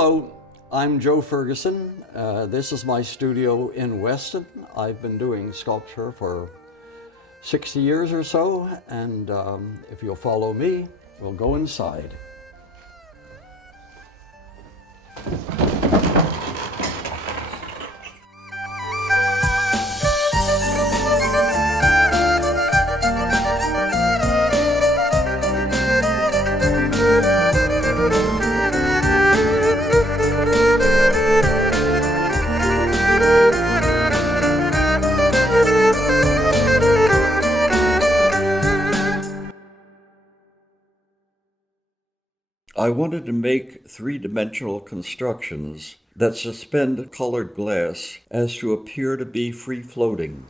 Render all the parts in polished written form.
Hello, I'm Joe Ferguson. This is my studio in Weston. I've been doing sculpture for 60 years or so, and if you'll follow me, we'll go inside. I wanted to make three-dimensional constructions that suspend colored glass as to appear to be free-floating.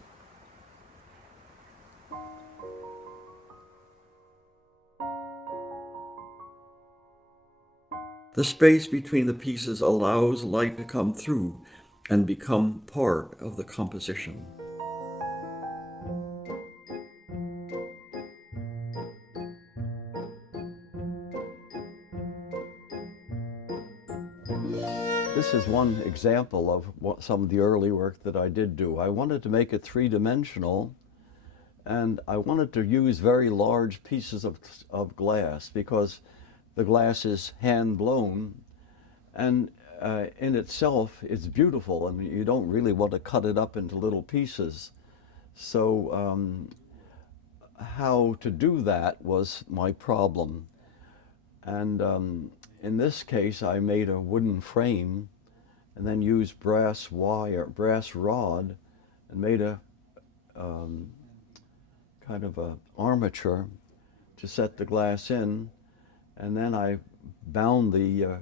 The space between the pieces allows light to come through and become part of the composition. This is one example of some of the early work that I did do. I wanted to make it three-dimensional, and I wanted to use very large pieces of glass because the glass is hand-blown, and in itself it's beautiful, and you don't really want to cut it up into little pieces. So how to do that was my problem. And in this case, I made a wooden frame and then used brass rod, and made a kind of a armature to set the glass in. And then I bound the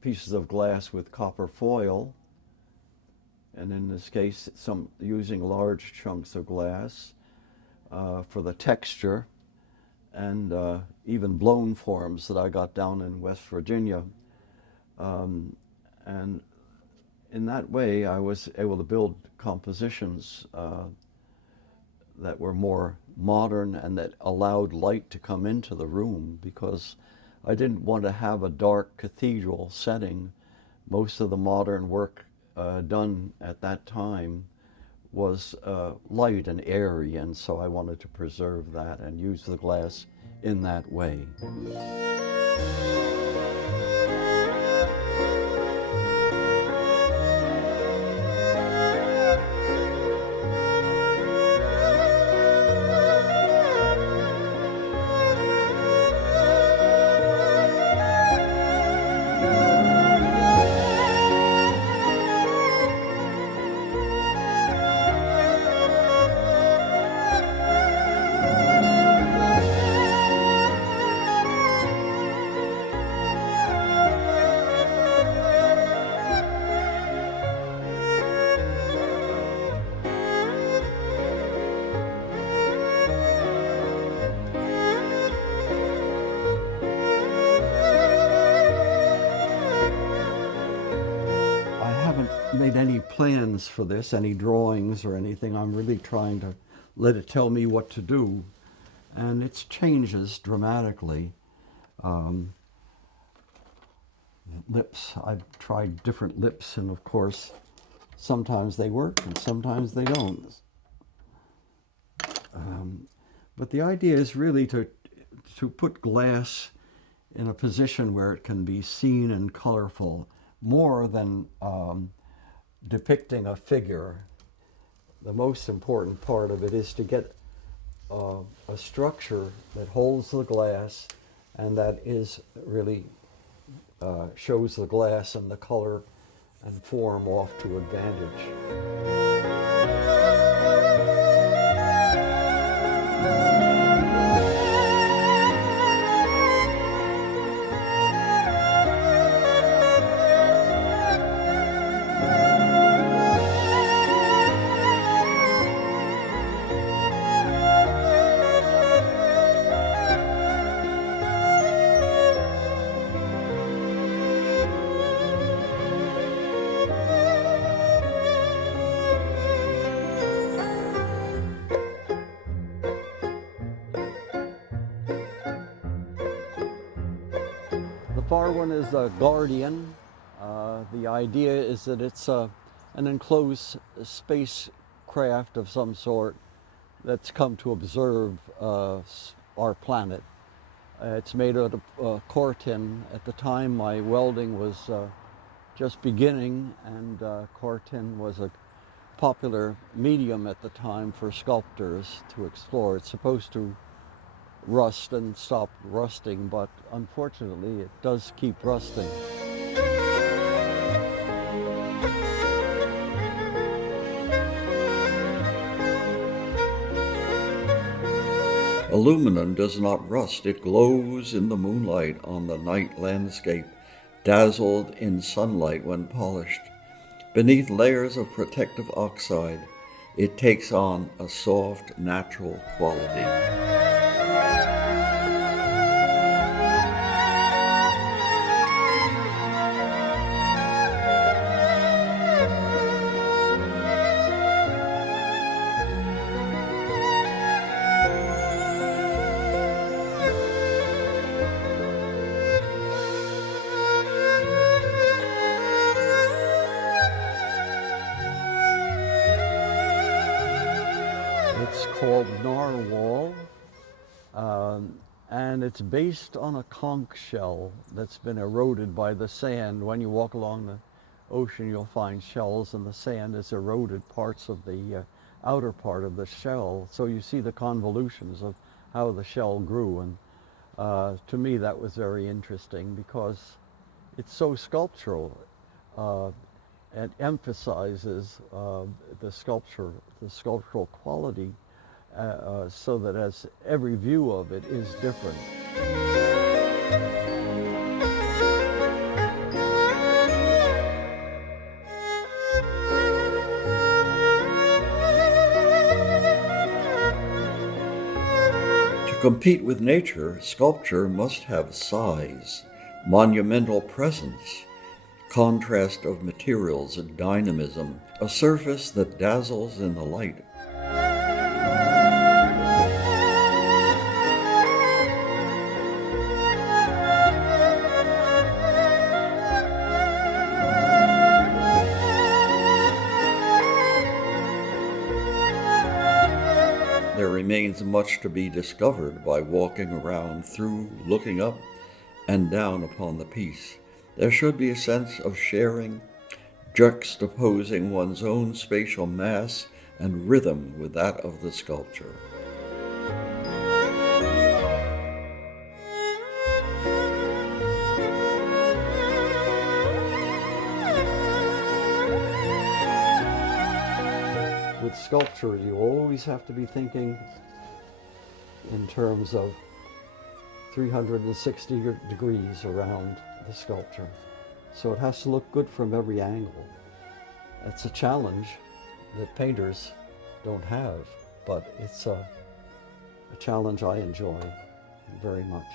pieces of glass with copper foil, and in this case, using large chunks of glass for the texture, and even blown forms that I got down in West Virginia. And in that way, I was able to build compositions that were more modern and that allowed light to come into the room, because I didn't want to have a dark cathedral setting. Most of the modern work done at that time was light and airy, and so I wanted to preserve that and use the glass in that way. Made any plans for this, any drawings or anything. I'm really trying to let it tell me what to do, and it changes dramatically. Lips, I've tried different lips, and of course sometimes they work and sometimes they don't. But the idea is really to put glass in a position where it can be seen and colorful, more than depicting a figure. The most important part of it is to get a structure that holds the glass and that is really shows the glass and the color and form off to advantage. The far one is a guardian, The idea is that it's an enclosed spacecraft of some sort that's come to observe our planet. It's made out of cortin. At the time, my welding was just beginning, and cortin was a popular medium at the time for sculptors to explore. It's supposed to rust and stop rusting, but unfortunately it does keep rusting. Aluminum does not rust. It glows in the moonlight on the night landscape, dazzled in sunlight when polished. Beneath layers of protective oxide, it takes on a soft, natural quality. It's called narwhal, and it's based on a conch shell that's been eroded by the sand. When you walk along the ocean, you'll find shells, and the sand has eroded parts of the outer part of the shell. So you see the convolutions of how the shell grew. And to me, that was very interesting because it's so sculptural. It emphasizes the sculptural quality, so that as every view of it is different. To compete with nature, sculpture must have size, monumental presence, contrast of materials and dynamism, a surface that dazzles in the light. There remains much to be discovered by walking around through, looking up and down upon the piece. There should be a sense of sharing, juxtaposing one's own spatial mass and rhythm with that of the sculpture. With sculpture, you always have to be thinking in terms of 360 degrees around the sculpture. So it has to look good from every angle. That's a challenge that painters don't have, but it's a challenge I enjoy very much.